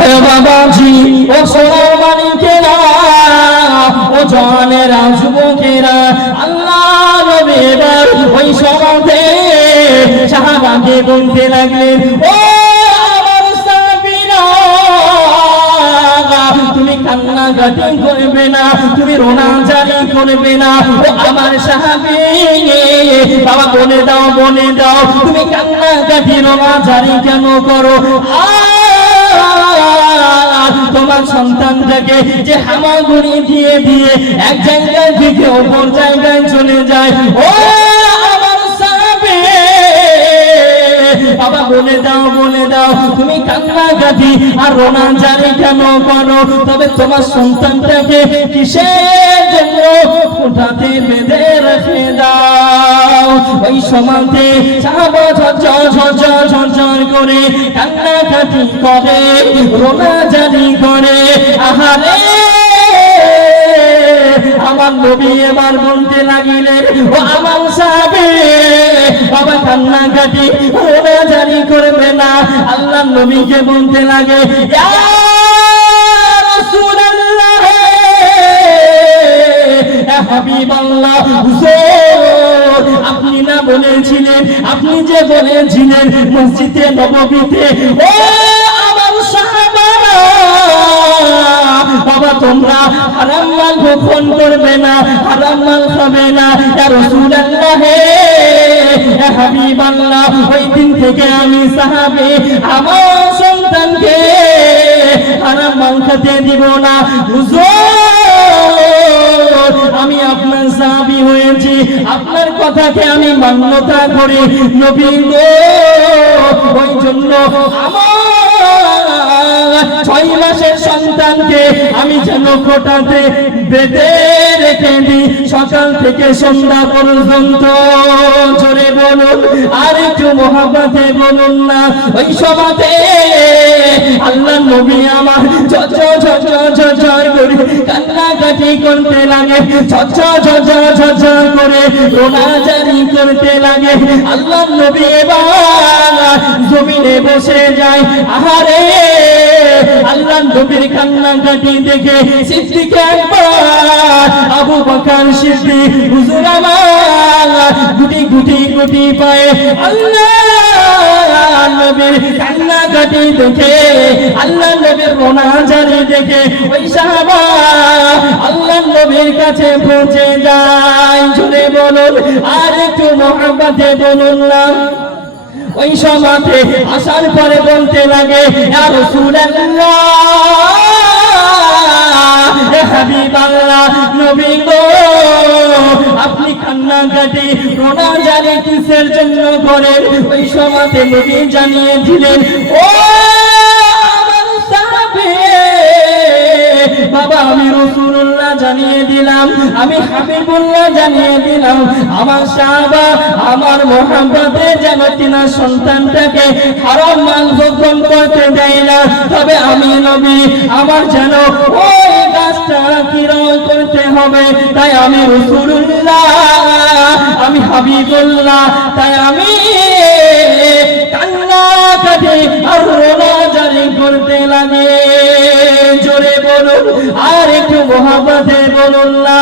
বাবাজি ও সোনার মানিকেরা ও জওয়ানেরা যুবকেরা আল্লাহ নবী এবার ওই সমাজে সাহাবাকে বলতে লাগলেন, ও আমার সাহাবীরা, তুমি কান্নাকাটি করবে না, তুমি রোনাজারি করবে না। ও আমার সাহাবী, বাবা বলে দাও তুমি কান্নাকাটি রোনাজারি কেন করো? তোমার সন্তানটাকে যে হামাগুড়ি দিয়ে দিয়ে এক জায়গা থেকে অপর জায়গায় চলে যায়, ও আমার সাহাবী, বাবা বলে দাও তুমি কান্নাকাটি আর রোনাজারি কেন করো? তবে তোমার সন্তানটাকে কিসের জন্য খুঁটাতে বেঁধে রেখে দাও। ওই সমাজে সাহাবা ঝরঝর করে কান্নাকাটি করে, রোনাজারি করে। আহারে আমার নবী এবার বলতে লাগিলেন, ও আমার সাহাবী, বাবা কান্নাকাটি রোনাজারি করবে না। আল্লাহ নবীকে বলতে লাগে, ইয়া রাসূলুল্লাহ, ইয়া হাবিবাল্লাহ, হুজুর আপনি না বলেছিলেন, আপনি যে বলেছিলেন মসজিদে নববীতে, ও আমার সাহাবারা, বাবা তোমরা হারাম মাল ভক্ষণ করবে না, হারাম মাল খাবে না। ইয়া রাসূলুল্লাহ, ইয়া হাবিবাল্লাহ, ওই দিন থেকে আমি সাহাবী আমার সন্তানকে হারাম মাল খেতে দিব না। হুজুর আমি আপনার সাহাবী হয়েছি, আপনার কথাকে আমি মান্যতা করি নবী গো। ওই জন্য আমার 6 মাসের সন্তানকে আমি যেন খোঁটাতে বেঁধে রেখে দিই সকাল থেকে সন্ধ্যা পর্যন্ত। জোরে বলুন, আর একটু মহব্বতে বলুন না। ওই সমাজে আল্লাহ নবী আমার ঝরঝর করে কান্নাকাটি করতে লাগে, ঝরঝর করে রোনাজারি করতে লাগে। আল্লাহ নবী এবার জমিনে বসে যায়। আহারে আল্লাহ নবীর কান্নাকাটি দেখে সিদ্দিক আকবর, আবু বকর সিদ্দিক, হুজুর আমার গুটি পায়ে আল্লাহ নবীর কান্নাকাটি দেখে, আল্লাহ নবীর রোনাজারি দেখে ওই সাহাবা আল্লাহ নবীর কাছে পৌঁছে যায়। জোরে বলুন, আর একটু মহব্বতে বলুন না। ওই সমাজে আসার পরে বলতে লাগে, ইয়া রাসূলুল্লাহ, ইয়া হাবিবাল্লাহ, নবী গো আপনি কান্নাকাটি রোনাজারি কিসের জন্য করেন? ওই সমাজে নবী জানিয়ে দিলেন, ও আমার সাহাবী, বাবা আমি রাসূলুল্লাহ জানিয়ে দিলাম, আমি হাবিবুল্লাহ জানিয়ে দিলাম, আমার সাহাবা আমার মুহাব্বতে যেন তিনার সন্তানটাকে হারাম মাল ভক্ষণ করতে দেয় না। তবে আমি নবী, আমার যেন ওই কাজটা কিরকম করতে হবে, তাই আমি রাসূলুল্লাহ, আমি হাবিবুল্লাহ, তাই আমি কান্নাকাটি আর রোনাজারি করতে লাগে। জোরে বলুন, আর একটু মহব্বতে বলুন না।